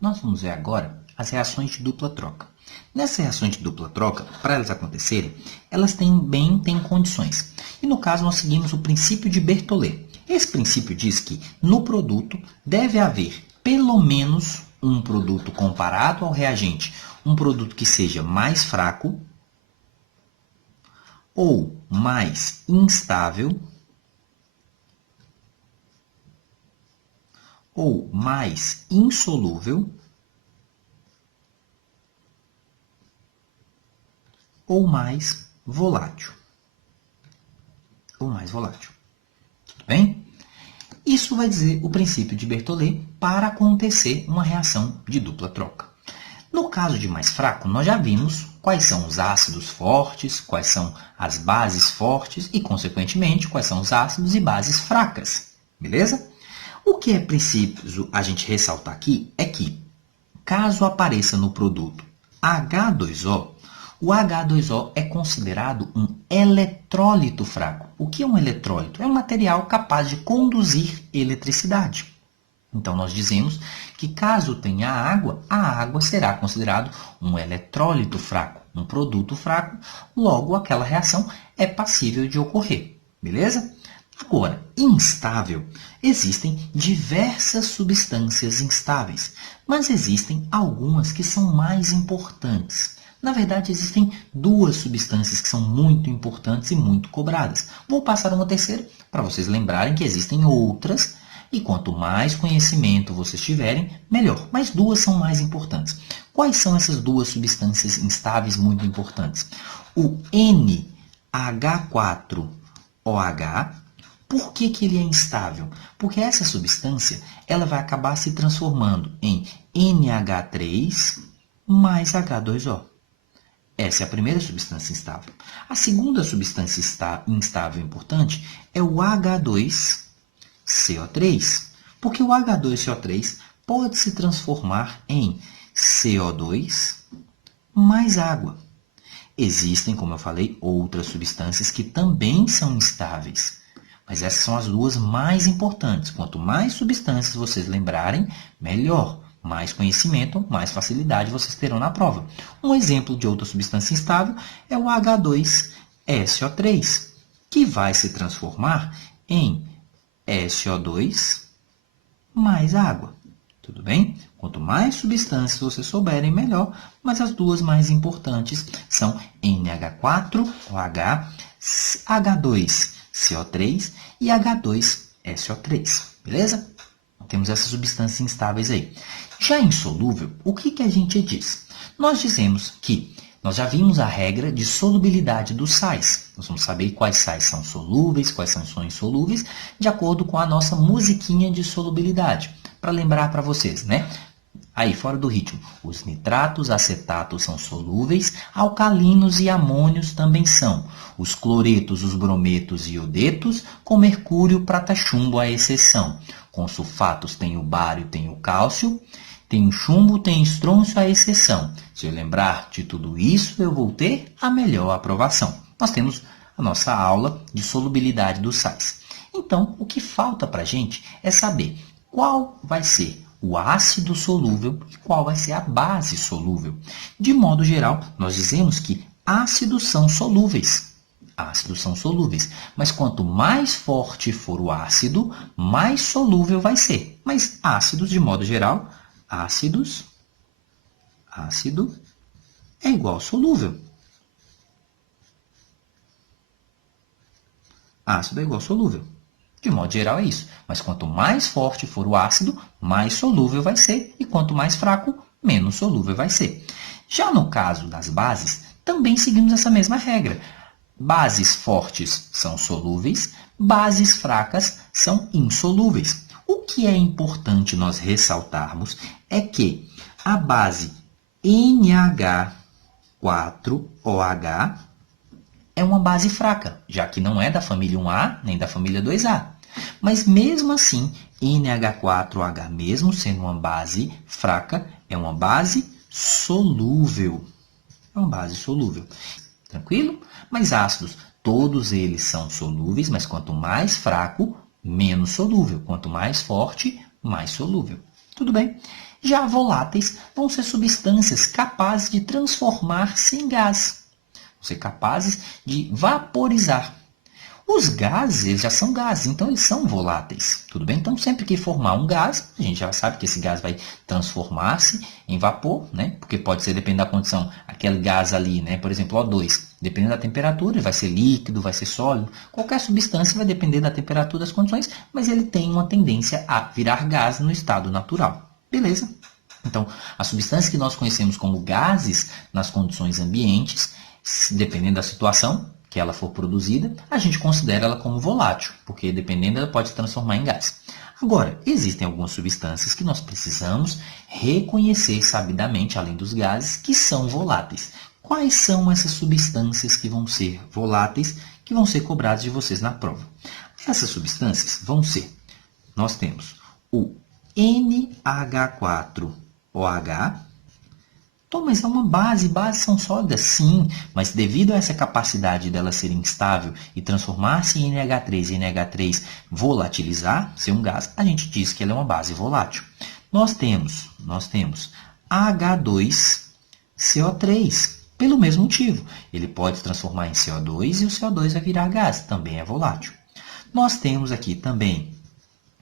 Nós vamos ver agora as reações de dupla troca. Nessas reações de dupla troca, para elas acontecerem, elas têm condições. E no caso, nós seguimos o princípio de Berthollet. Esse princípio diz que no produto deve haver pelo menos um produto comparado ao reagente, um produto que seja mais fraco ou mais instável ou mais insolúvel ou mais volátil. Tudo bem? Isso vai dizer o princípio de Berthollet para acontecer uma reação de dupla troca. No caso de mais fraco, nós já vimos quais são os ácidos fortes, quais são as bases fortes e, consequentemente, quais são os ácidos e bases fracas. Beleza? O que é preciso a gente ressaltar aqui é que, caso apareça no produto H2O, o H2O é considerado um eletrólito fraco. O que é um eletrólito? É um material capaz de conduzir eletricidade. Então, nós dizemos que caso tenha água, a água será considerado um eletrólito fraco, um produto fraco, logo aquela reação é passível de ocorrer. Beleza? Agora, instável. Existem diversas substâncias instáveis, mas existem algumas que são mais importantes. Na verdade, existem duas substâncias que são muito importantes e muito cobradas. Vou passar uma terceira para vocês lembrarem que existem outras, e quanto mais conhecimento vocês tiverem, melhor. Mas duas são mais importantes. Quais são essas duas substâncias instáveis muito importantes? O NH4OH. Por que ele é instável? Porque essa substância ela vai acabar se transformando em NH3 mais H2O. Essa é a primeira substância instável. A segunda substância instável importante é o H2CO3, porque o H2CO3 pode se transformar em CO2 mais água. Existem, como eu falei, outras substâncias que também são instáveis, mas essas são as duas mais importantes. Quanto mais substâncias vocês lembrarem, melhor. Mais conhecimento, mais facilidade vocês terão na prova. Um exemplo de outra substância instável é o H2SO3, que vai se transformar em SO2 mais água. Tudo bem? Quanto mais substâncias vocês souberem, melhor, mas as duas mais importantes são NH4OH, H2CO3 e H2SO3. Beleza? Temos essas substâncias instáveis aí. Já insolúvel, o que a gente diz? Nós dizemos que nós já vimos a regra de solubilidade dos sais. Nós vamos saber quais sais são solúveis, quais são insolúveis, de acordo com a nossa musiquinha de solubilidade. Para lembrar para vocês, né? Aí, fora do ritmo, os nitratos, acetatos são solúveis, alcalinos e amônios também são. Os cloretos, os brometos e iodetos, com mercúrio, prata, chumbo à exceção. Com sulfatos tem o bário, tem o cálcio, tem o chumbo, tem estrôncio à exceção. Se eu lembrar de tudo isso, eu vou ter a melhor aprovação. Nós temos a nossa aula de solubilidade dos sais. Então, o que falta para a gente é saber qual vai ser o ácido solúvel e qual vai ser a base solúvel. De modo geral, nós dizemos que ácidos são solúveis. Ácidos são solúveis, mas quanto mais forte for o ácido, mais solúvel vai ser. Mas ácidos, de modo geral, ácido é igual a solúvel. Ácido é igual a solúvel. De modo geral é isso. Mas quanto mais forte for o ácido, mais solúvel vai ser. E quanto mais fraco, menos solúvel vai ser. Já no caso das bases, também seguimos essa mesma regra. Bases fortes são solúveis, bases fracas são insolúveis. O que é importante nós ressaltarmos é que a base NH4OH é uma base fraca, já que não é da família 1A nem da família 2A. Mas mesmo assim, NH4OH, mesmo sendo uma base fraca, é uma base solúvel. É uma base solúvel. Tranquilo? Mas ácidos, todos eles são solúveis, mas quanto mais fraco, menos solúvel. Quanto mais forte, mais solúvel. Tudo bem? Já voláteis vão ser substâncias capazes de transformar-se em gás, vão ser capazes de vaporizar. Os gases, eles já são gases, então eles são voláteis, tudo bem? Então, sempre que formar um gás, a gente já sabe que esse gás vai transformar-se em vapor, né? Porque pode ser, dependendo da condição, aquele gás ali, né? Por exemplo, O2, dependendo da temperatura, vai ser líquido, vai ser sólido. Qualquer substância vai depender da temperatura, das condições, mas ele tem uma tendência a virar gás no estado natural. Beleza? Então, as substâncias que nós conhecemos como gases nas condições ambientes, dependendo da situação que ela for produzida, a gente considera ela como volátil, porque dependendo ela pode se transformar em gás. Agora, existem algumas substâncias que nós precisamos reconhecer sabidamente, além dos gases, que são voláteis. Quais são essas substâncias que vão ser voláteis, que vão ser cobradas de vocês na prova? Essas substâncias vão ser, nós temos o NH4OH. Então, mas é uma base, bases são sólidas? Sim, mas devido a essa capacidade dela ser instável e transformar-se em NH3 e NH3 volatilizar, ser um gás, a gente diz que ela é uma base volátil. Nós temos H2CO3, pelo mesmo motivo. Ele pode se transformar em CO2 e o CO2 vai virar gás, também é volátil. Nós temos aqui também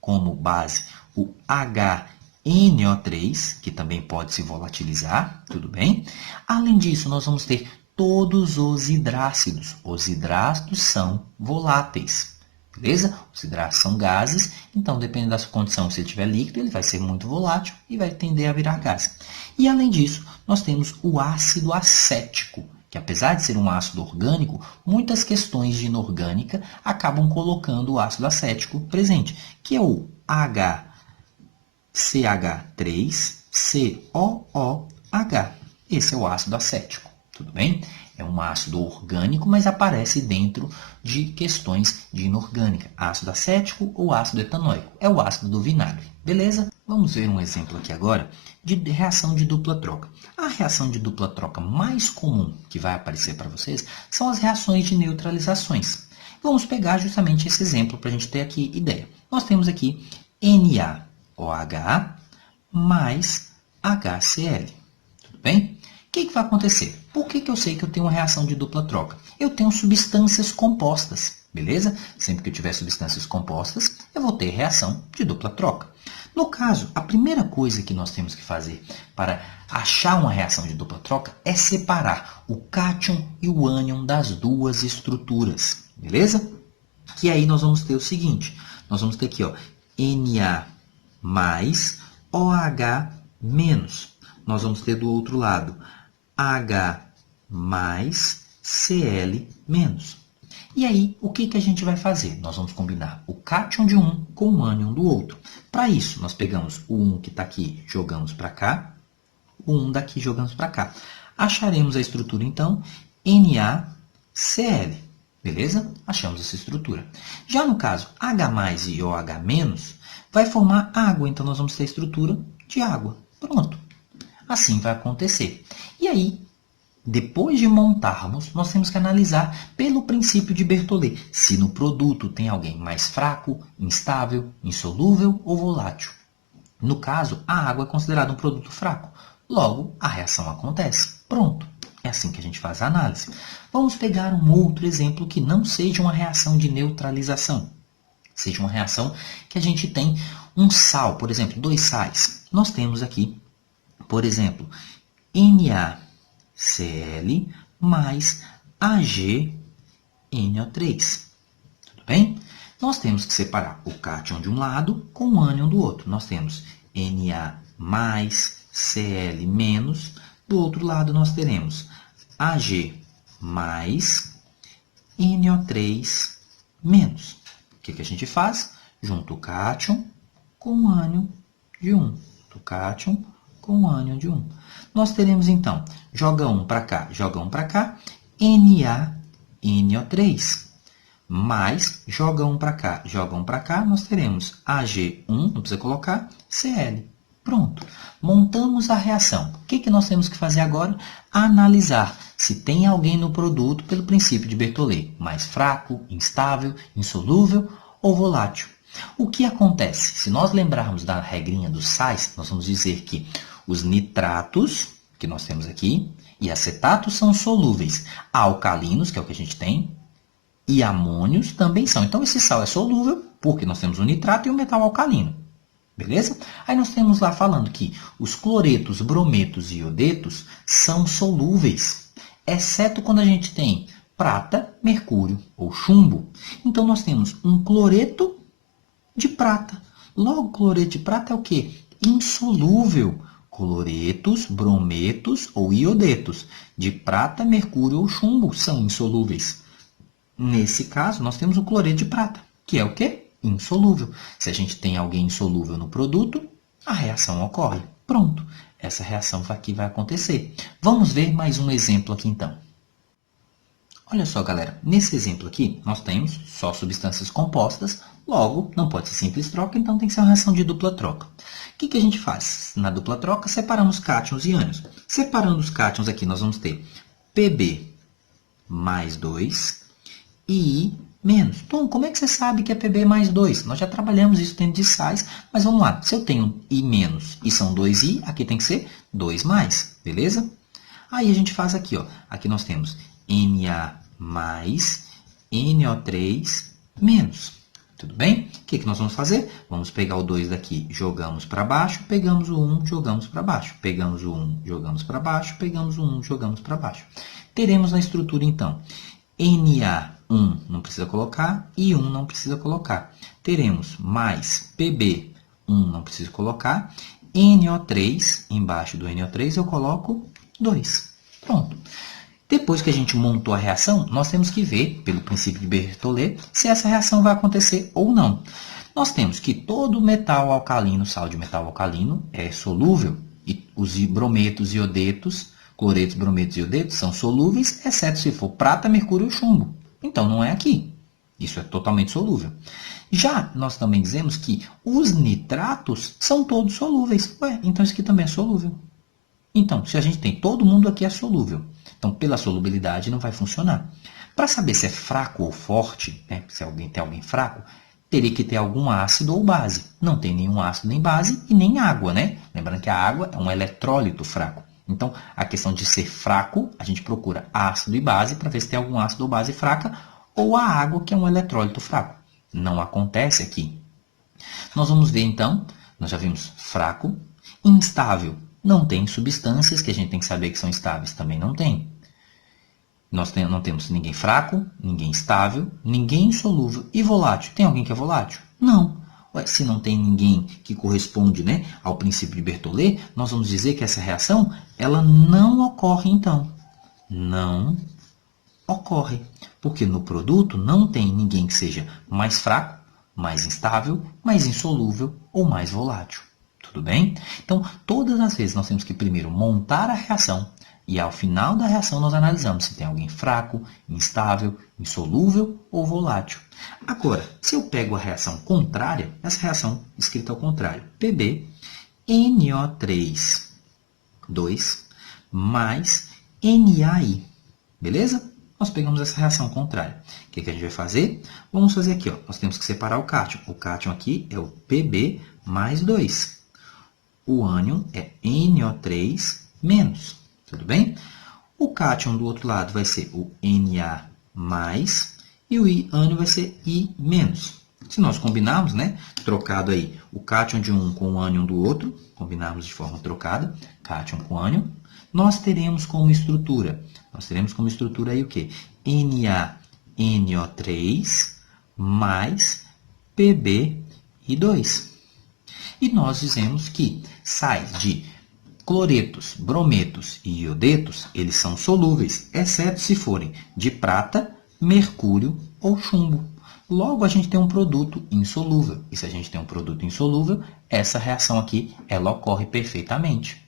como base o HNO3, que também pode se volatilizar, tudo bem? Além disso, nós vamos ter todos os hidrácidos. Os hidrácidos são voláteis, beleza? Os hidrácidos são gases, então, dependendo da sua condição, se ele tiver líquido, ele vai ser muito volátil e vai tender a virar gás. E, além disso, nós temos o ácido acético, que apesar de ser um ácido orgânico, muitas questões de inorgânica acabam colocando o ácido acético presente, que é o HCH3COOH. Esse é o ácido acético, tudo bem? É um ácido orgânico, mas aparece dentro de questões de inorgânica. Ácido acético ou ácido etanóico. É o ácido do vinagre, beleza? Vamos ver um exemplo aqui agora de reação de dupla troca. A reação de dupla troca mais comum que vai aparecer para vocês são as reações de neutralizações. Vamos pegar justamente esse exemplo para a gente ter aqui ideia. Nós temos aqui NaOH mais HCl. Tudo bem? O que vai acontecer? Por que eu sei que eu tenho uma reação de dupla troca? Eu tenho substâncias compostas, beleza? Sempre que eu tiver substâncias compostas, eu vou ter reação de dupla troca. No caso, a primeira coisa que nós temos que fazer para achar uma reação de dupla troca é separar o cátion e o ânion das duas estruturas, beleza? Que aí nós vamos ter o seguinte, nós vamos ter aqui, ó, Na mais OH menos. Nós vamos ter do outro lado H mais Cl menos. E aí, o que a gente vai fazer? Nós vamos combinar o cátion de um com o ânion do outro. Para isso, nós pegamos o 1 que está aqui, jogamos para cá, o 1 daqui jogamos para cá. Acharemos a estrutura, então, NaCl. Beleza? Achamos essa estrutura. Já no caso H mais e OH menos, vai formar água, então nós vamos ter a estrutura de água. Pronto. Assim vai acontecer. E aí, depois de montarmos, nós temos que analisar pelo princípio de Berthollet se no produto tem alguém mais fraco, instável, insolúvel ou volátil. No caso, a água é considerada um produto fraco. Logo, a reação acontece. Pronto. É assim que a gente faz a análise. Vamos pegar um outro exemplo que não seja uma reação de neutralização. Seja uma reação que a gente tem um sal, por exemplo, 2 sais. Nós temos aqui, por exemplo, NaCl mais AgNO3. Tudo bem? Nós temos que separar o cátion de um lado com o ânion do outro. Nós temos Na mais Cl menos. Do outro lado, nós teremos Ag mais NO3 menos. O que a gente faz? Junta o cátion com o ânion de 1. O cátion com o ânion de 1. Nós teremos, então, joga 1 para cá, NaNO3. Mais, joga 1 para cá, nós teremos Ag1, não precisa colocar, Cl. Pronto. Montamos a reação. O que nós temos que fazer agora? Analisar se tem alguém no produto pelo princípio de Berthollet, mais fraco, instável, insolúvel ou volátil. O que acontece? Se nós lembrarmos da regrinha dos sais, nós vamos dizer que os nitratos, que nós temos aqui, e acetatos são solúveis. Alcalinos, que é o que a gente tem, e amônios também são. Então, esse sal é solúvel, porque nós temos o nitrato e o metal alcalino. Beleza? Aí nós temos lá falando que os cloretos, brometos e iodetos são solúveis, exceto quando a gente tem prata, mercúrio ou chumbo. Então, nós temos um cloreto de prata. Logo, cloreto de prata é o quê? Insolúvel. Cloretos, brometos ou iodetos de prata, mercúrio ou chumbo são insolúveis. Nesse caso, nós temos o cloreto de prata, que é o quê? Insolúvel. Se a gente tem alguém insolúvel no produto, a reação ocorre. Pronto, essa reação aqui vai acontecer. Vamos ver mais um exemplo aqui então. Olha só, galera, nesse exemplo aqui, nós temos só substâncias compostas, logo, não pode ser simples troca, então tem que ser uma reação de dupla troca. O que a gente faz? Na dupla troca, separamos cátions e ânions. Separando os cátions aqui, nós vamos ter Pb mais 2 e I menos. Então, como é que você sabe que é Pb mais 2? Nós já trabalhamos isso dentro de sais, mas vamos lá. Se eu tenho I menos e são 2I, aqui tem que ser 2 mais, beleza? Aí a gente faz aqui, ó. Aqui nós temos Na mais NO3 menos. Tudo bem? O que nós vamos fazer? Vamos pegar o 2 daqui, jogamos para baixo, pegamos o 1, jogamos para baixo. Pegamos o 1, jogamos para baixo, pegamos o 1, jogamos para baixo. Teremos na estrutura, então, Na1 não precisa colocar e 1 não precisa colocar. Teremos mais PB1 não precisa colocar. NO3, embaixo do NO3 eu coloco 2. Pronto. Depois que a gente montou a reação, nós temos que ver, pelo princípio de Berthollet, se essa reação vai acontecer ou não. Nós temos que todo metal alcalino, sal de metal alcalino, é solúvel. E os brometos e iodetos, cloretos, brometos e iodetos, são solúveis, exceto se for prata, mercúrio ou chumbo. Então, não é aqui. Isso é totalmente solúvel. Já nós também dizemos que os nitratos são todos solúveis. Ué, então isso aqui também é solúvel. Então, se a gente tem todo mundo aqui é solúvel. Então, pela solubilidade, não vai funcionar. Para saber se é fraco ou forte, né, se alguém tem alguém fraco, teria que ter algum ácido ou base. Não tem nenhum ácido nem base e nem água, né? Lembrando que a água é um eletrólito fraco. Então, a questão de ser fraco, a gente procura ácido e base para ver se tem algum ácido ou base fraca, ou a água, que é um eletrólito fraco. Não acontece aqui. Nós vamos ver, então, nós já vimos fraco, instável. Não tem substâncias que a gente tem que saber que são estáveis, também não tem. Nós não temos ninguém fraco, ninguém estável, ninguém insolúvel e volátil. Tem alguém que é volátil? Não. Ué, se não tem ninguém que corresponde, né, ao princípio de Berthollet, nós vamos dizer que essa reação ela não ocorre, então. Não ocorre. Porque no produto não tem ninguém que seja mais fraco, mais instável, mais insolúvel ou mais volátil. Tudo bem? Então, todas as vezes nós temos que primeiro montar a reação e ao final da reação nós analisamos se tem alguém fraco, instável, insolúvel ou volátil. Agora, se eu pego a reação contrária, essa reação escrita ao contrário, Pb, NO3, 2, mais NaI. Beleza? Nós pegamos essa reação contrária. O que a gente vai fazer? Vamos fazer aqui, ó. Nós temos que separar o cátion. O cátion aqui é o Pb mais 2. O ânion é NO3 menos. Tudo bem? O cátion do outro lado vai ser o Na mais e o ânion vai ser I menos. Se nós combinarmos, né, trocado aí o cátion de um com o ânion do outro, combinarmos de forma trocada, cátion com ânion, nós teremos como estrutura, aí o quê? NaNO3 mais Pb2. E nós dizemos que sais de cloretos, brometos e iodetos, eles são solúveis, exceto se forem de prata, mercúrio ou chumbo. Logo, a gente tem um produto insolúvel. E se a gente tem um produto insolúvel, essa reação aqui ela ocorre perfeitamente.